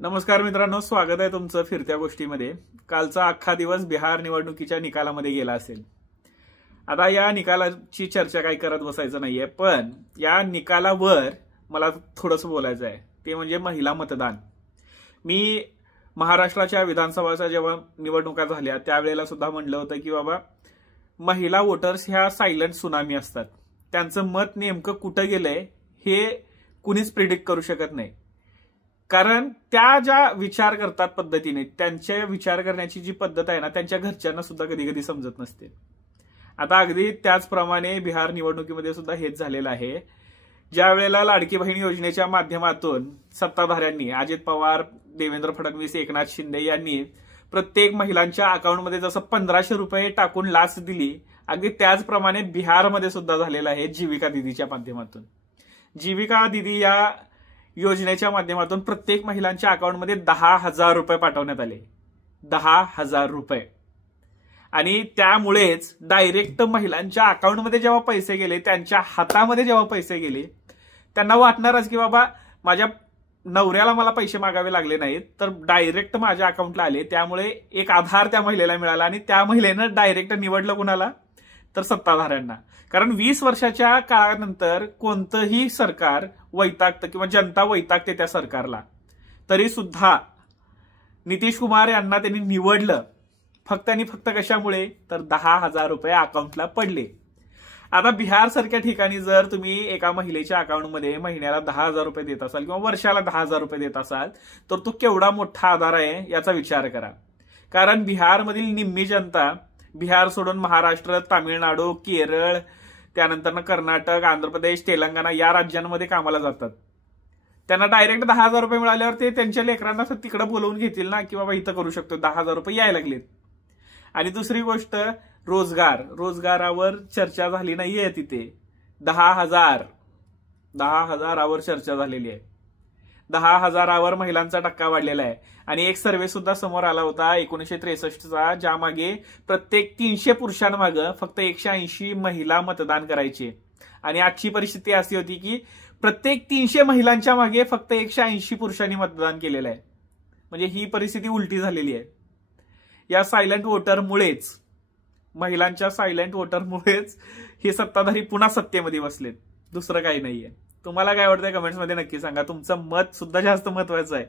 नमस्कार मित्रांनो, स्वागत आहे तुमचं फिरत्या गोष्टीमध्ये। कालचा अख्खा दिवस बिहार निवडणुकीच्या निकालामध्ये गेला असेल। आता या निकालाची चर्चा काही करत बसायचं नाहीये, पण या निकालावर मला थोडंसं बोलायचं आहे, ते म्हणजे महिला मतदान। मी महाराष्ट्राच्या विधानसभाच्या जेव्हा निवडणुका झाल्या त्यावेळेला सुद्धा म्हणलं होतं की बाबा महिला वोटर्स ह्या सायलेंट सुनामी असतात, त्यांचं मत नेमकं कुठं गेलंय हे कुणीच प्रिडिक्ट करू शकत नाही। कारण त्या ज्या विचार करतात पद्धतीने, त्यांच्या विचार करण्याची जी पद्धत आहे ना, त्यांच्या घरच्यांना सुद्धा कधी कधी समजत नसते। आता अगदी त्याचप्रमाणे बिहार निवडणुकीमध्ये सुद्धा हेच झालेलं आहे। ज्या वेळेला लाडकी बहीण योजनेच्या माध्यमातून सत्ताधाऱ्यांनी अजित पवार, देवेंद्र फडणवीस, एकनाथ शिंदे यांनी प्रत्येक महिलांच्या अकाउंटमध्ये जसं 1500 रुपये टाकून लाच दिली, अगदी त्याचप्रमाणे बिहारमध्ये सुद्धा झालेलं आहे जीविका दीदीच्या माध्यमातून। जीविका दीदी या योजनेच्या माध्यमातून प्रत्येक महिलांच्या अकाउंटमध्ये 10,000 रुपये पाठवण्यात आले। 10,000 रुपये। आणि त्यामुळेच डायरेक्ट महिलांच्या अकाउंटमध्ये जेव्हा पैसे गेले, त्यांच्या हातामध्ये जेव्हा पैसे गेले, त्यांना वाटणारच की बाबा माझ्या नवऱ्याला मला पैसे मागावे लागले नाहीत, तर डायरेक्ट माझ्या अकाउंटला आले, त्यामुळे एक आधार त्या महिलेला मिळाला आणि त्या महिलेनं डायरेक्ट निवडलं कुणाला, तर सत्ताधाऱ्यांना। कारण 20 वर्षाच्या काळानंतर कोणतंही सरकार वैतागतं किंवा जनता वैतागते त्या सरकारला, तरी सुद्धा नितीश कुमार यांना त्यांनी निवडलं फक्त आणि फक्त कशामुळे, तर 10,000 रुपये अकाउंटला पडले। आता बिहार सारख्या ठिकाणी जर तुम्ही एका महिलेच्या अकाउंटमध्ये महिन्याला 10,000 रुपये देत असाल किंवा वर्षाला 10,000 रुपये देत असाल, तर तो केवढा मोठा आधार आहे याचा विचार करा। कारण बिहारमधील निम्मी जनता बिहार सोडून महाराष्ट्र, तामिळनाडू, केरळ, त्यानंतर कर्नाटक, आंध्र प्रदेश, तेलंगणा या राज्यांमध्ये कामाला जातात। त्यांना डायरेक्ट 10,000 रुपये मिळाल्यावर ते त्यांच्या लेकरांना तिकडे बोलवून घेतील ना, की बाबा इथं करू शकतो, 10,000 रुपये यायला लागलेत। आणि दुसरी गोष्ट, रोजगारावर चर्चा झाली नाहीये तिथे। 10,000वर चर्चा झालेली आहे। 10,000वर महिलांचा टक्का वाढलेला आहे। आणि एक सर्व्हे सुद्धा समोर आला होता 1963चा, ज्यामागे प्रत्येक 300 पुरुषांमागे फक्त 180 महिला मतदान करायचे। आणि आजची परिस्थिती अशी होती की प्रत्येक 300 महिलांच्या मागे फक्त 180 पुरुषांनी मतदान केलेलं आहे। म्हणजे ही परिस्थिती उलटी झालेली आहे। या सायलेंट वोटरमुळेच, महिलांच्या सायलेंट वोटरमुळेच हे सत्ताधारी पुन्हा सत्तेमध्ये बसलेत, दुसरं काही नाहीये। तुम्हाला काय वाटतंय कमेंट्समध्ये नक्की सांगा। तुमचं मत सुद्धा जास्त महत्वाचं आहे।